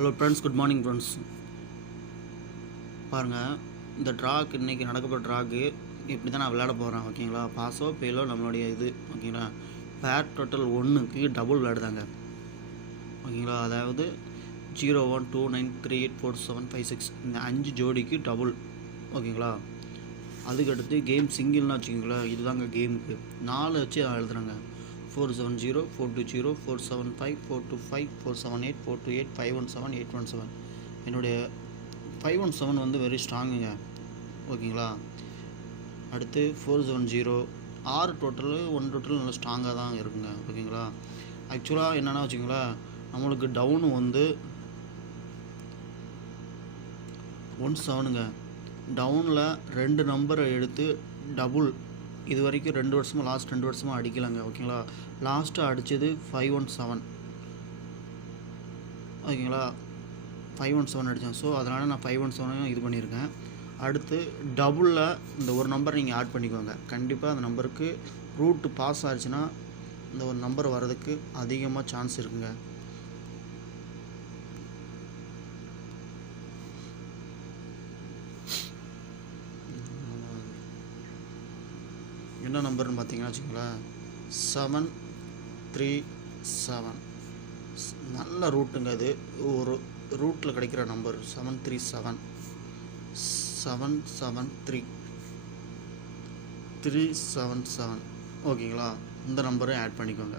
Hello friends, good morning friends. பாருங்கள், இந்த track இன்றைக்கி நடக்கப்போகிற ட்ராக்கு இப்படி தான் நான் விளையாட போகிறேன். ஓகேங்களா, பாஸோ ஃபெயிலோ நம்மளுடைய இது. ஓகேங்களா, பேர் டோட்டல் 1க்கு டபுள் விளையாடுதாங்க. ஓகேங்களா, அதாவது 0 1 2 9 3 8 4 7 5 6 இந்த 5 ஜோடிக்கு டபுள். ஓகேங்களா, அதுக்கடுத்து கேம் சிங்கிள்னு வச்சுக்கோங்களேன். இதுதாங்க கேமுக்கு 4 வச்சு எழுதுறாங்க. 470 420 475 425 478 428 517 817. என்னுடைய 517 வந்து வெரி ஸ்ட்ராங்குங்க. ஓகேங்களா, அடுத்து 470 6 டோட்டலு 1 டோட்டல் நல்லா ஸ்ட்ராங்காக தான் இருக்குங்க. ஓகேங்களா, ஆக்சுவலாக என்னென்னா வச்சுக்கோங்களேன், நம்மளுக்கு டவுனு வந்து 17ங்க. டவுனில் 2 நம்பரை எடுத்து டபுள் இது வரைக்கும் 2 வருஷமாக லாஸ்ட் 2 வருஷமாக அடிக்கலைங்க. ஓகேங்களா, லாஸ்ட்டு அடித்தது 517. ஓகேங்களா, 517 அடித்தேன். ஸோ அதனால் நான் 517 இது பண்ணியிருக்கேன். அடுத்து டபுளில் இந்த ஒரு நம்பர் நீங்கள் ஆட் பண்ணிக்கோங்க. கண்டிப்பாக அந்த நம்பருக்கு ரூட்டு பாஸ் ஆச்சுன்னா இந்த ஒரு நம்பர் வர்றதுக்கு அதிகமாக சான்ஸ் இருக்குங்க. என்ன நம்பர்னு பார்த்தீங்கன்னா வச்சுக்கோங்களேன், 737. நல்ல ரூட்டுங்க. இது ஒரு ரூட்டில் கிடைக்கிற நம்பர் 737 773 377. ஓகேங்களா, இந்த நம்பரை ஆட் பண்ணிக்கோங்க.